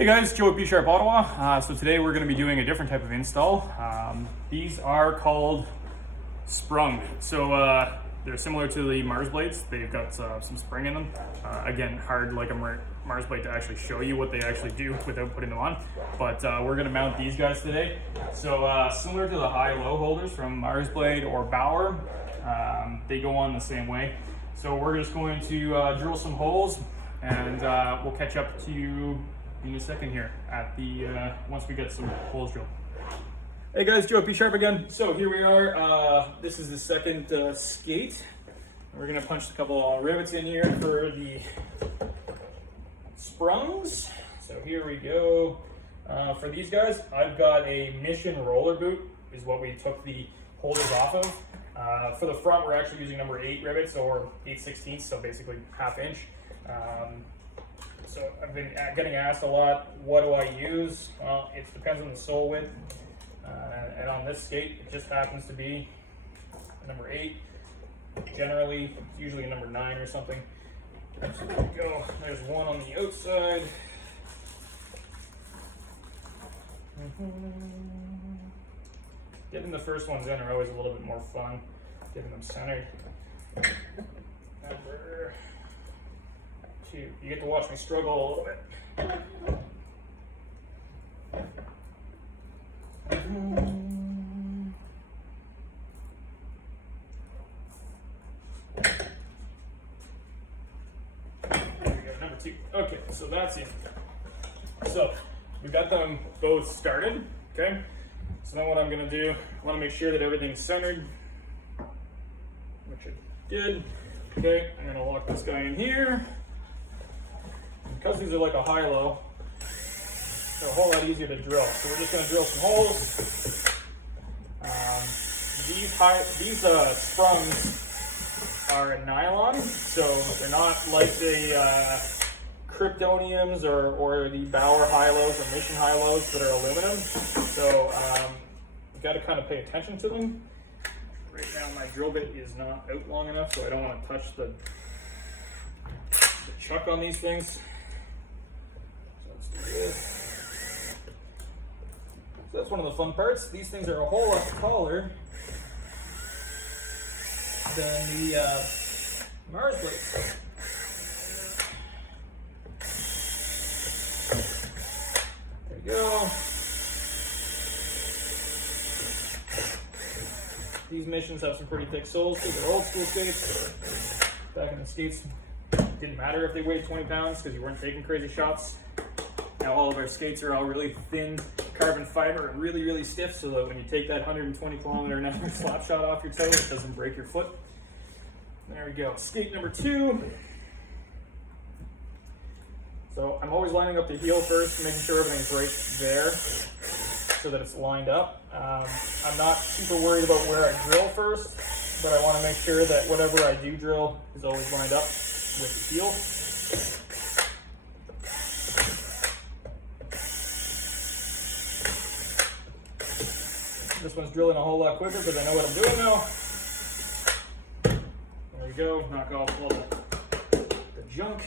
Hey guys, Joe at B Sharp Ottawa. So today we're going to be doing a different type of install. These are called sprung. So they're similar to the Mars blades. They've got some spring in them. Again, hard like a Mars blade to actually show you what they actually do without putting them on. But we're going to mount these guys today. So similar to the high-low holders from Mars blade or Bauer, they go on the same way. So we're just going to drill some holes, and we'll catch up to you in a second here at the once we get some holes drilled. Hey guys, Joe at B Sharp again. So here we are. This is the second skate. We're gonna punch a couple rivets in here for the sprungs. So here we go. For these guys, I've got a Mission roller boot, is what we took the holders off of. For the front, we're actually using number 8 rivets, or 8/16, so basically ½ inch. So I've been getting asked a lot, what do I use? Well, it depends on the sole width. And on this skate, it just happens to be a number 8. Generally, it's usually a number 9 or something. So there we go. There's one on the outside. Getting the first ones in are always a little bit more fun, getting them centered. Number 2. You get to watch me struggle a little bit. There we go, number 2. Okay, so that's it. So we've got them both started, okay? So then what I'm gonna do, I wanna make sure that everything's centered, which it did. Okay, I'm gonna lock this guy in here. Because these are like a high-low, they're a whole lot easier to drill. So we're just going to drill some holes. These sprungs are nylon, so they're not like the Kryptoniums or the Bauer high-lows or Mission high-lows that are aluminum. So you got to kind of pay attention to them. Right now my drill bit is not out long enough, so I don't want to touch the chuck on these things. So that's one of the fun parts. These things are a whole lot taller than the Mars blades. There we go. These Missions have some pretty thick soles too. They're old school skates. Back in the States, didn't matter if they weighed 20 pounds because you weren't taking crazy shots. Now all of our skates are all really thin carbon fiber and really, really stiff, so that when you take that 120 km/h slap shot off your toe, it doesn't break your foot. There we go. Skate number 2. So I'm always lining up the heel first, making sure everything's right there so that it's lined up. I'm not super worried about where I drill first, but I want to make sure that whatever I do drill is always lined up with the heel. This one's drilling a whole lot quicker because I know what I'm doing now. There we go, knock off all the junk.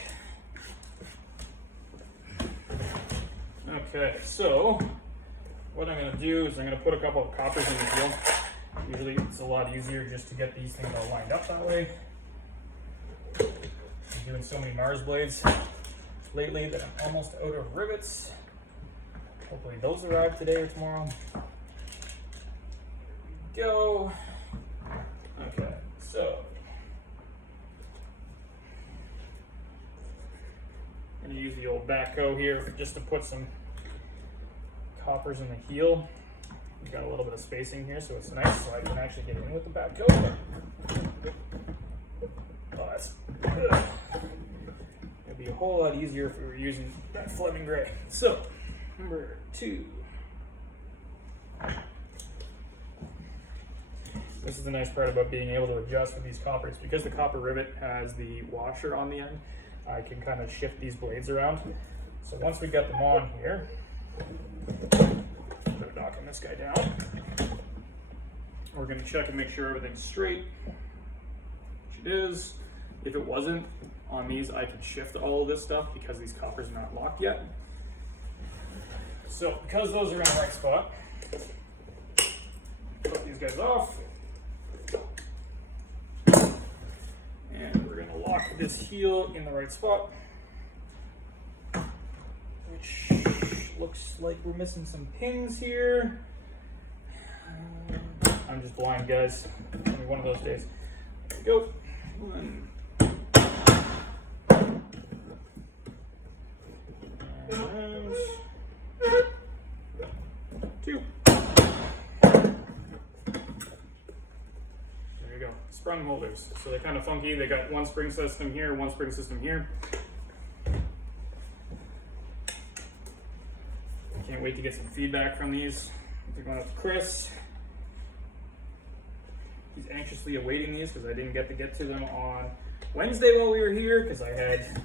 Okay, so what I'm gonna do is I'm gonna put a couple of coppers in the heel. Usually it's a lot easier just to get these things all lined up that way. I'm doing so many Mars blades lately that I'm almost out of rivets. Hopefully those arrive today or tomorrow. Go. Okay, so I'm going to use the old backhoe here just to put some coppers in the heel. We've got a little bit of spacing here, so it's nice, so I can actually get in with the backhoe. Oh, that's good. It'd be a whole lot easier if we were using that Fleming gray. So, number 2. This is the nice part about being able to adjust with these coppers. Because the copper rivet has the washer on the end, I can kind of shift these blades around. So once we get them on here, I'm knocking this guy down. We're going to check and make sure everything's straight, which it is. If it wasn't, on these I could shift all of this stuff because these coppers are not locked yet. So because those are in the right spot, put these guys off. And we're gonna lock this heel in the right spot, which looks like we're missing some pins here. I'm just blind, guys. Only one of those days. There we go. 1, and 2. There you go. Sprung holders. So they're kind of funky. They got one spring system here, one spring system here. Can't wait to get some feedback from these. They're going up to Chris. He's anxiously awaiting these because I didn't get to them on Wednesday while we were here because I had,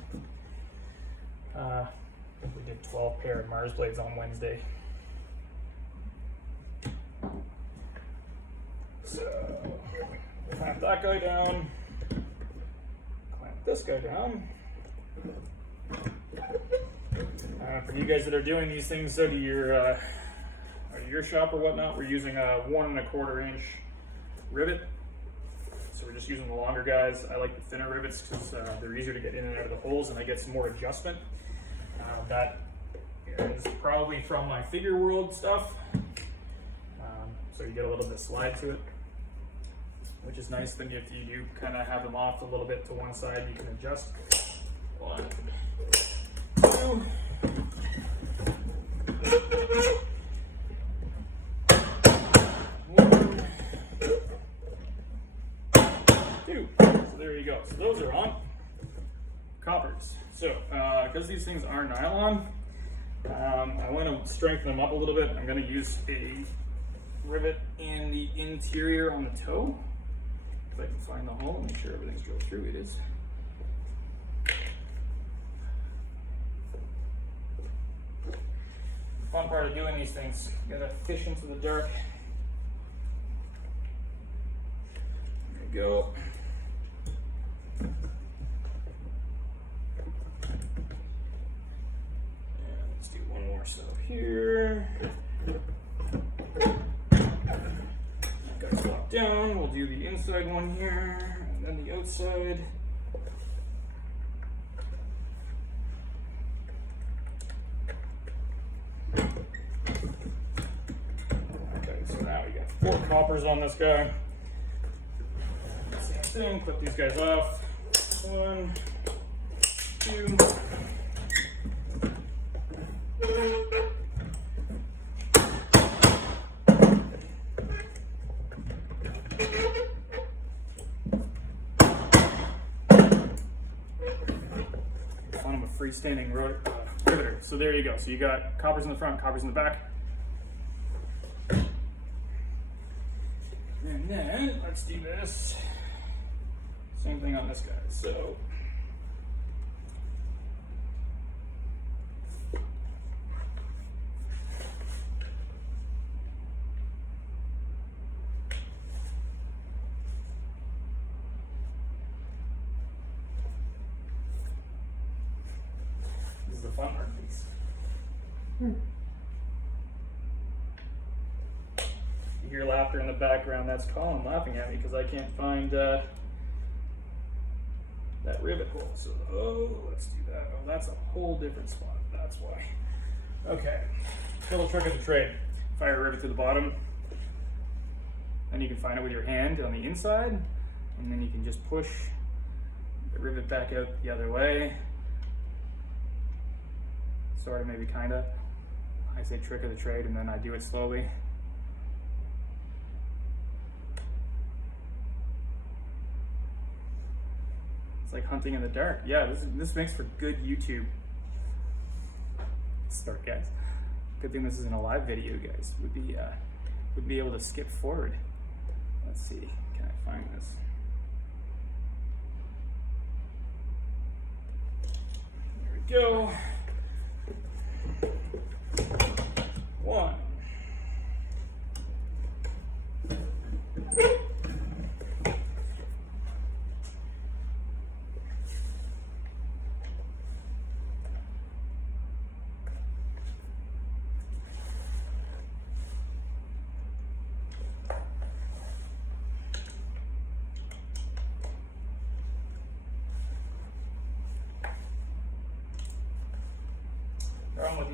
we did 12 pair of Mars blades on Wednesday. So, clamp that guy down, clamp this guy down. For you guys that are doing these things out of your shop or whatnot, we're using a 1 1/4 inch rivet. So we're just using the longer guys. I like the thinner rivets because they're easier to get in and out of the holes and I get some more adjustment. That is probably from my Figure World stuff. So you get a little bit of slide to it, which is nice. Then if you do kind of have them off a little bit to one side, you can adjust. 1, 2. 1, 2. So there you go. So those are on. Coppers. So because these things are nylon, I want to strengthen them up a little bit. I'm going to use a rivet in the interior on the toe. If I can find the hole, make sure everything's drilled through. It is. Fun part of doing these things, you gotta fish into the dark. There we go. And let's do one more cell here. Got it locked down. We'll do the inside one here, and then the outside. Okay, so now we got 4 coppers on this guy. Same thing, clip these guys off. 1, 2. I'm a freestanding riveter. So there you go. So you got coppers in the front, coppers in the back. And then let's do this. Same thing on this guy. So this is the fun part of these. You hear laughter in the background. That's Colin laughing at me because I can't find that rivet hole. So, let's do that. Oh, that's a whole different spot. That's why. Okay. Little trick of the trade. Fire a rivet to the bottom. Then you can find it with your hand on the inside. And then you can just push the rivet back out the other way. Sort of, maybe kind of. I say trick of the trade and then I do it slowly. It's like hunting in the dark. Yeah, this makes for good YouTube. Start, guys. Good thing this isn't a live video, guys. Would be able to skip forward. Let's see. Can I find this? There we go. 1.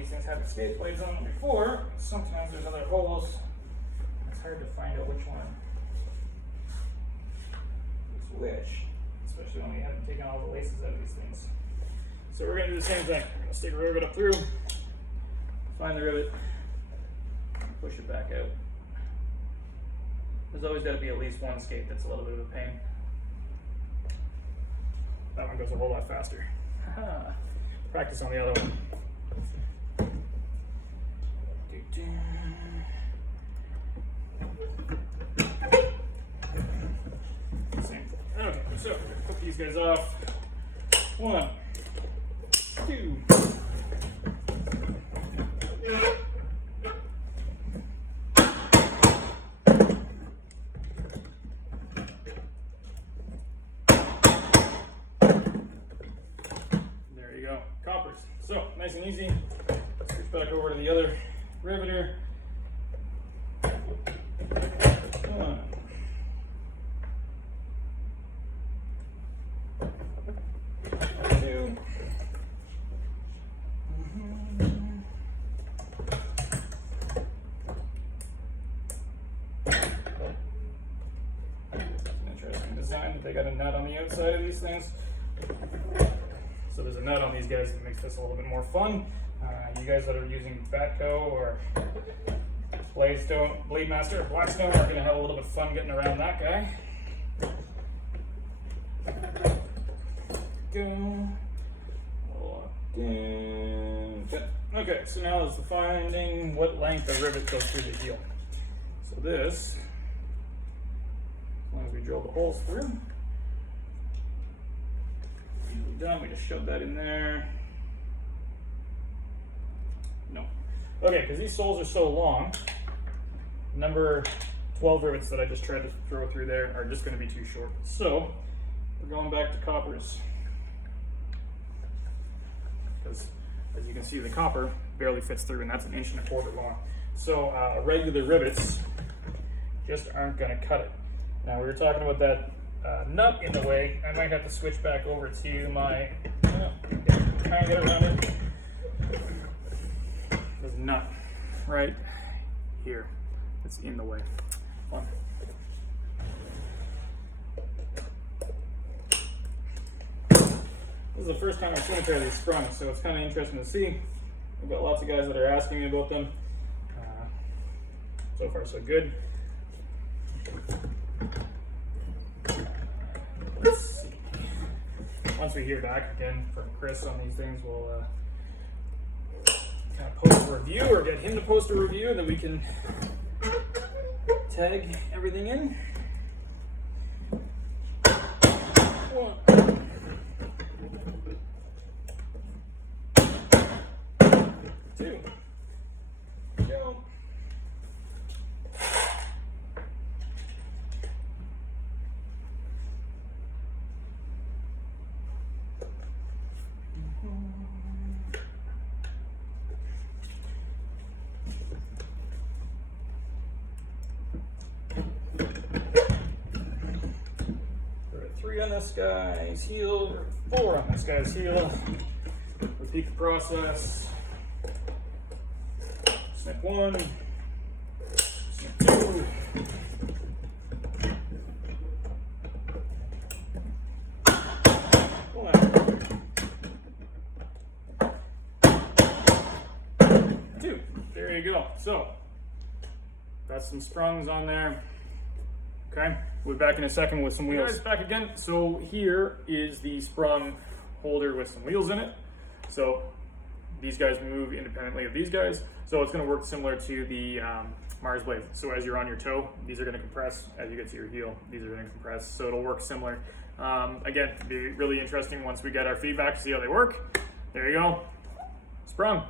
these things have escape blades on them before, sometimes there's other holes. It's hard to find out which one is which, especially when we haven't taken all the laces out of these things. So we're going to do the same thing. We're going to stick a rivet up through, find the rivet, push it back out. There's always got to be at least one escape that's a little bit of a pain. That one goes a whole lot faster. Practice on the other one. Same thing. Okay, so put these guys off. 1, 2. There you go, coppers. So nice and easy. Switch back over to the other riveter. 1, 2. Interesting design. They got a nut on the outside of these things. So there's a nut on these guys that makes this a little bit more fun. You guys that are using Batco or Blademaster or Blackstone are going to have a little bit of fun getting around that guy. Go. Locked in. Okay, so now is the finding what length the rivet goes through the heel. So this, as long as we drill the holes through, easily done. We just shoved that in there. No. Okay, because these soles are so long, number 12 rivets that I just tried to throw through there are just going to be too short. So we're going back to coppers. Because as you can see, the copper barely fits through, and that's 1.25 inches long. So regular rivets just aren't going to cut it. Now we were talking about that nut in the way. I might have to switch back over to my, try and get around it. There's a nut right here that's in the way. Fun. This is the first time I've seen a pair of these sprung, so it's kind of interesting to see. I've got lots of guys that are asking me about them. So far, so good. Let's see. Once we hear back again from Chris on these things, we'll kind of post a review or get him to post a review, and then we can tag everything in. 1, 2, go. We're at 3 on this guy's heel, we're at 4 on this guy's heel. Repeat the process. Snip 1, snip 2. There you go. So that's some sprungs on there. Okay, we'll be back in a second with some wheels. Guys, back again. So here is the sprung holder with some wheels in it. So these guys move independently of these guys. So it's going to work similar to the Mars blade. So as you're on your toe, these are going to compress. As you get to your heel, these are going to compress. So it'll work similar. Again, it'll be really interesting once we get our feedback to see how they work. There you go. Sprung.